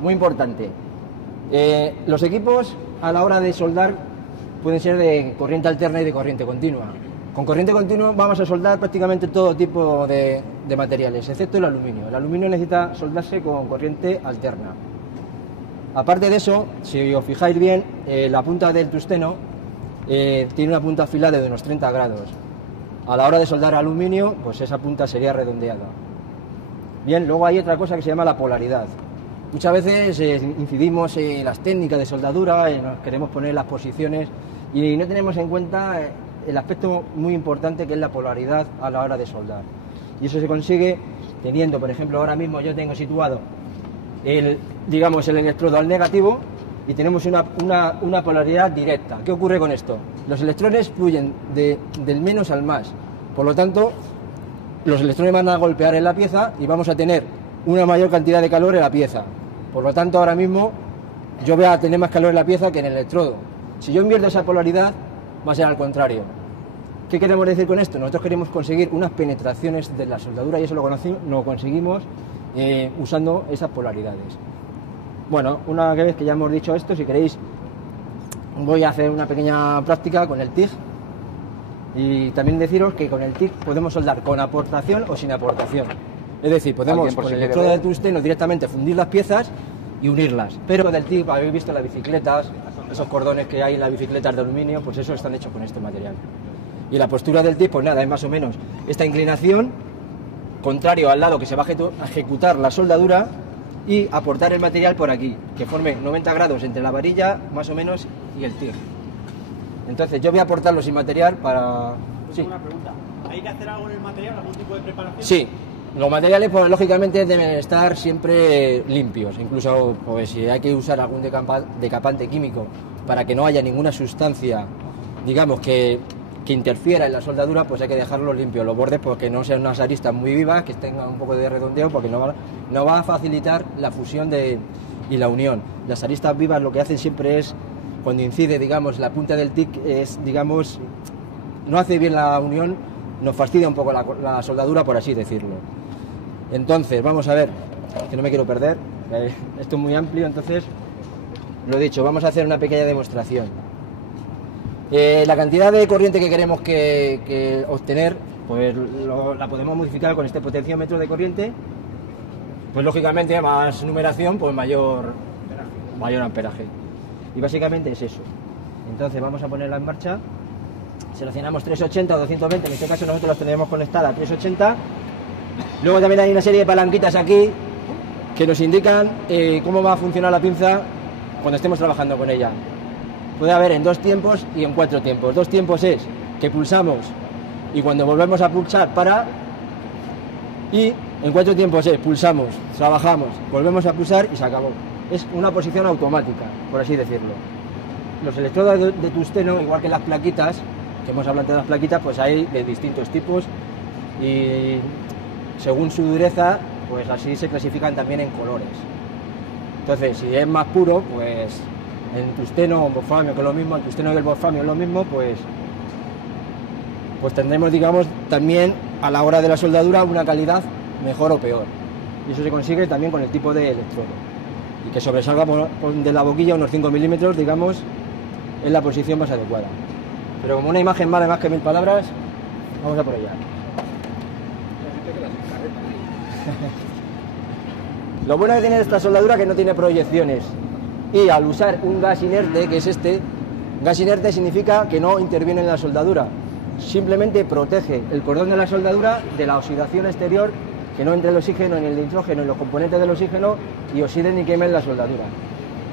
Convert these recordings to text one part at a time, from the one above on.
muy importante. Los equipos a la hora de soldar pueden ser de corriente alterna y de corriente continua. Con corriente continua vamos a soldar prácticamente todo tipo de materiales, excepto el aluminio. El aluminio necesita soldarse con corriente alterna. Aparte de eso, si os fijáis bien, la punta del tungsteno tiene una punta afilada de unos 30 grados. A la hora de soldar aluminio, pues esa punta sería redondeada. Bien, luego hay otra cosa que se llama la polaridad. Muchas veces incidimos en las técnicas de soldadura, nos queremos poner las posiciones y no tenemos en cuenta el aspecto muy importante que es la polaridad a la hora de soldar. Y eso se consigue teniendo, por ejemplo, ahora mismo yo tengo situado el electrodo al negativo y tenemos una polaridad directa. ¿Qué ocurre con esto? Los electrones fluyen del menos al más, por lo tanto los electrones van a golpear en la pieza y vamos a tener una mayor cantidad de calor en la pieza. Por lo tanto, ahora mismo yo voy a tener más calor en la pieza que en el electrodo. Si yo invierto esa polaridad, va a ser al contrario. ¿Qué queremos decir con esto? Nosotros queremos conseguir unas penetraciones de la soldadura y eso lo conseguimos usando esas polaridades. Bueno, una vez que ya hemos dicho esto, si queréis, voy a hacer una pequeña práctica con el TIG. Y también deciros que con el TIG podemos soldar con aportación o sin aportación. Es decir, podemos con el electrodo de tungsteno directamente fundir las piezas y unirlas. Pero con el TIG, habéis visto las bicicletas, esos cordones que hay en las bicicletas de aluminio, pues esos están hechos con este material. Y la postura del TIG, pues nada, es más o menos esta inclinación, contrario al lado que se va a ejecutar la soldadura, y aportar el material por aquí, que forme 90 grados entre la varilla, más o menos, y el TIG. Entonces yo voy a aportarlo sin material para... Sí. Una pregunta. ¿Hay que hacer algo en el material, algún tipo de preparación? Sí. Los materiales, pues, lógicamente, deben estar siempre limpios. Incluso, pues, si hay que usar algún decapante químico para que no haya ninguna sustancia, digamos, que interfiera en la soldadura, pues hay que dejarlos limpios. Los bordes, pues, que no sean unas aristas muy vivas, que tengan un poco de redondeo, porque no va a facilitar la fusión y la unión. Las aristas vivas lo que hacen siempre es, cuando incide, digamos, la punta del TIG, es, digamos, no hace bien la unión, nos fastidia un poco la soldadura, por así decirlo. Entonces, vamos a ver, que no me quiero perder, esto es muy amplio, entonces, lo dicho, vamos a hacer una pequeña demostración. La cantidad de corriente que queremos que obtener, pues la podemos modificar con este potenciómetro de corriente, pues lógicamente más numeración, pues mayor amperaje. Y básicamente es eso. Entonces vamos a ponerla en marcha, seleccionamos 380 o 220, en este caso nosotros las tenemos conectadas a 380. Luego también hay una serie de palanquitas aquí que nos indican cómo va a funcionar la pinza cuando estemos trabajando con ella. Puede haber en 2 tiempos y en 4 tiempos. 2 tiempos es que pulsamos y cuando volvemos a pulsar para, y en 4 tiempos es pulsamos, trabajamos, volvemos a pulsar y se acabó. Es una posición automática, por así decirlo. Los electrodos de tungsteno, igual que las plaquitas, que hemos hablado de las plaquitas, pues hay de distintos tipos y según su dureza, pues así se clasifican también en colores. Entonces, si es más puro, pues en tungsteno o wolframio, que es lo mismo, el tungsteno y el wolframio es lo mismo, pues tendremos, digamos, también a la hora de la soldadura una calidad mejor o peor. Y eso se consigue también con el tipo de electrodo. Y que sobresalga de la boquilla unos 5 milímetros, digamos, es la posición más adecuada. Pero como una imagen vale más que 1000 palabras, vamos a por ella. Lo bueno que tiene esta soldadura es que no tiene proyecciones. Y al usar un gas inerte, que es este, gas inerte significa que no interviene en la soldadura. Simplemente protege el cordón de la soldadura de la oxidación exterior, que no entre el oxígeno en el nitrógeno en los componentes del oxígeno y oxiden y quemen la soldadura.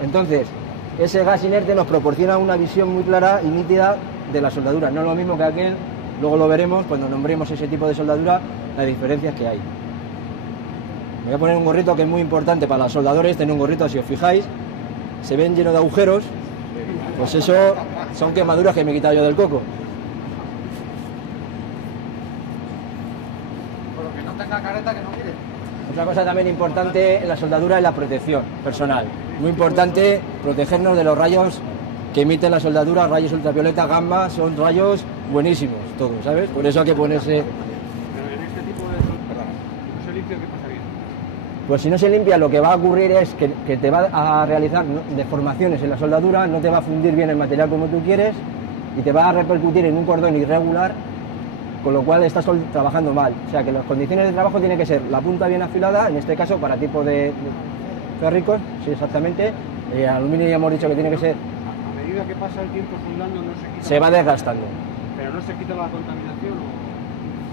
Entonces, ese gas inerte nos proporciona una visión muy clara y nítida de la soldadura. No es lo mismo que aquel, luego lo veremos cuando nombremos ese tipo de soldadura, las diferencias que hay. Me voy a poner un gorrito que es muy importante para los soldadores, tener un gorrito, si os fijáis, se ven lleno de agujeros, pues eso son quemaduras que me he quitado yo del coco. La careta que no mire. Otra cosa también importante en la soldadura es la protección personal. Muy importante protegernos de los rayos que emiten la soldadura, rayos ultravioleta, gamma, son rayos buenísimos, todos, ¿sabes? Por eso hay que ponerse... Pero en este tipo de... Perdón, no se limpia, ¿qué pasaría? Pues si no se limpia, lo que va a ocurrir es que te va a realizar deformaciones en la soldadura, no te va a fundir bien el material como tú quieres y te va a repercutir en un cordón irregular, con lo cual estás trabajando mal. O sea que las condiciones de trabajo tienen que ser la punta bien afilada, en este caso para tipo de férricos, sí, exactamente. El aluminio ya hemos dicho que tiene que ser... A medida que pasa el tiempo soldando no se quita... Se va desgastando. ¿Pero no se quita la contaminación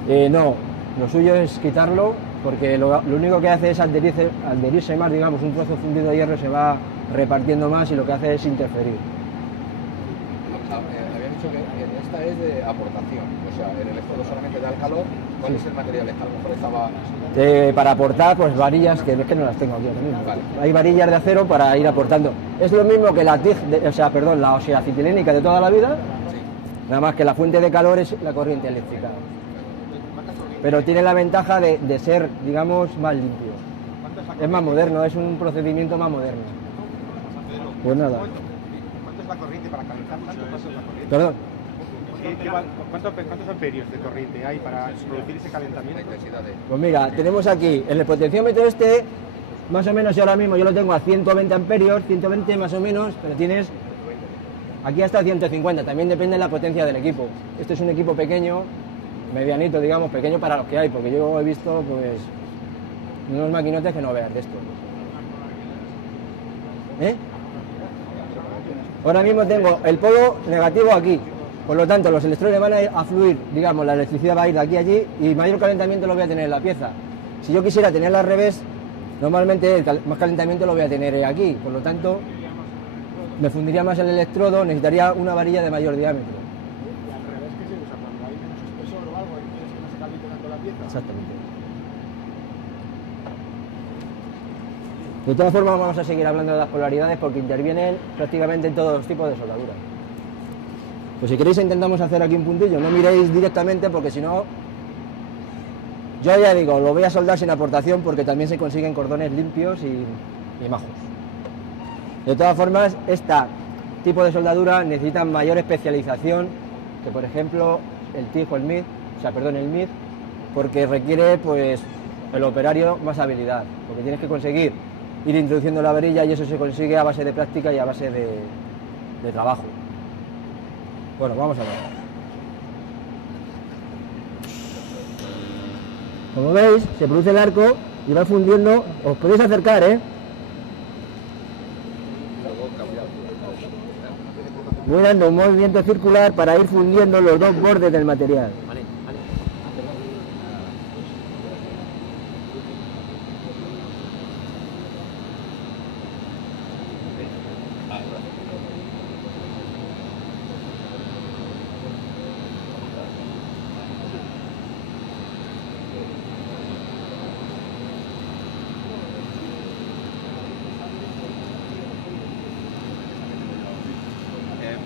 o...? No, lo suyo es quitarlo, porque lo único que hace es adherirse más, digamos, un trozo fundido de hierro se va repartiendo más y lo que hace es interferir. Habían dicho que esta es de aportación, o sea, el electrodo solamente da el calor. ¿Cuál Sí. es el material? A lo mejor estaba... Para aportar, pues varillas, que es que no las tengo aquí ahora mismo. Vale. Hay varillas de acero para ir aportando. Es lo mismo que la TIG, la oxidacitilénica de toda la vida, Sí. nada más que la fuente de calor es la corriente eléctrica. Pero tiene la ventaja de ser, digamos, más limpio. Es más moderno, es un procedimiento más moderno. Pues nada, ¿Cuánto es la corriente para calentar tanto? ¿Cuánto es la corriente? perdón. ¿Cuántos amperios de corriente hay para producir ese La calentamiento? intensidad de... Pues mira, tenemos aquí en el potenciómetro este, más o menos, y ahora mismo yo lo tengo a 120 amperios, 120 más o menos, pero tienes aquí hasta 150, también depende de la potencia del equipo. Este es un equipo pequeño, medianito, digamos, pequeño para los que hay, porque yo he visto, pues, unos maquinotes que no veas de esto. ¿Eh? Ahora mismo tengo el polo negativo aquí, por lo tanto los electrones van a fluir, digamos, la electricidad va a ir de aquí a allí y mayor calentamiento lo voy a tener en la pieza. Si yo quisiera tenerla al revés, normalmente más calentamiento lo voy a tener aquí, por lo tanto me fundiría más el electrodo, necesitaría una varilla de mayor diámetro. Y al revés, ¿qué se usa? Cuando hay menos espesor o algo y quieres que no se caliente tanto la pieza. Exactamente. De todas formas vamos a seguir hablando de las polaridades porque intervienen prácticamente en todos los tipos de soldadura. Pues si queréis intentamos hacer aquí un puntillo, no miréis directamente porque si no, yo ya digo, lo voy a soldar sin aportación porque también se consiguen cordones limpios y majos. De todas formas, este tipo de soldadura necesita mayor especialización que por ejemplo el TIG o el MIG, el MIG, porque requiere pues el operario más habilidad, porque tienes que conseguir ir introduciendo la varilla y eso se consigue a base de práctica y a base de trabajo. Bueno, vamos a ver. Como veis, se produce el arco y va fundiendo. Os podéis acercar, ¿eh? Voy dando un movimiento circular para ir fundiendo los dos bordes del material.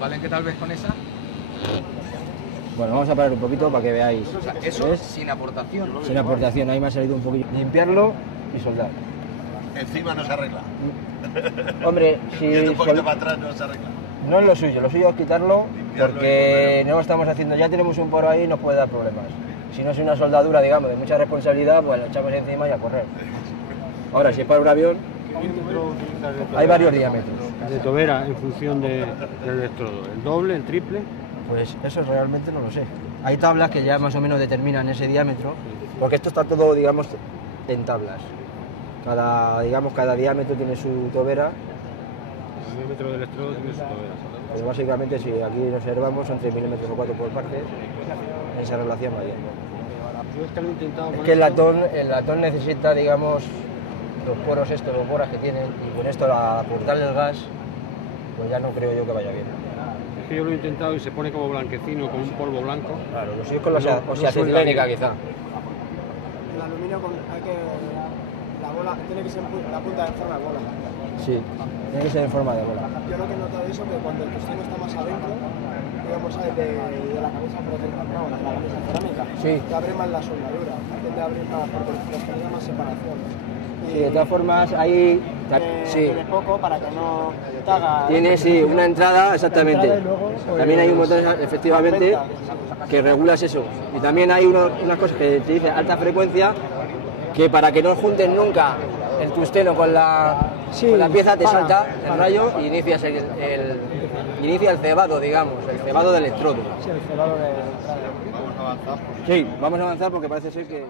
¿Vale? ¿Qué tal ves con esa? Bueno, vamos a parar un poquito para que veáis. O sea, eso ¿Ves? sin aportación. Sin aportación, ahí me ha salido un poquillo. Limpiarlo y soldar. Encima no se arregla. Hombre, si Y un poquito para atrás no se arregla. no es lo suyo es quitarlo Limpiarlo porque y no lo estamos haciendo, ya tenemos un poro ahí y nos puede dar problemas. Si no es una soldadura, digamos, de mucha responsabilidad, pues lo echamos encima y a correr. Ahora, si es para un avión, ¿Qué diámetro utilizas de tobera? hay varios diámetros. De tobera en función del electrodo. ¿El doble, el triple? Pues eso realmente no lo sé. Hay tablas que ya más o menos determinan ese diámetro, porque esto está todo, digamos, en tablas. Cada diámetro tiene su tobera, El diámetro del electrodo tiene su tobera. pero básicamente si aquí observamos son 3 milímetros o 4 por parte, esa relación varía. Yo es que lo he intentado Es con que el esto. latón necesita, digamos, los poros estos, los boras que tienen, y con esto al aportarle el gas, pues ya no creo yo que vaya bien. Es que yo lo he intentado y se pone como blanquecino, con un polvo blanco. Claro, lo sigo con la No oxidacetilénica quizá. El aluminio hay que la bola tiene que ser la punta en forma de bola. Sí, tiene que ser en forma de bola. Yo lo que he notado es que cuando el pistón está más adentro, digamos de la camisa, por ejemplo, no, de la camisa cerámica, Sí. te abre más la soldadura, tiende a abrir más porque genera más separación. Sí, de todas formas, ahí sí, Tiene poco para que no te haga. tiene sí, una entrada, exactamente. Entrada y luego, pues, También hay un botón, efectivamente, aumenta. que regulas eso. Y también hay unas cosas que te dice alta frecuencia, que para que no junten nunca el tungsteno con la pieza te salta el rayo y inicia el cebado, digamos, el cebado del electrodo. Sí, el cebado de... Vamos a avanzar. Sí, vamos a avanzar porque parece ser que...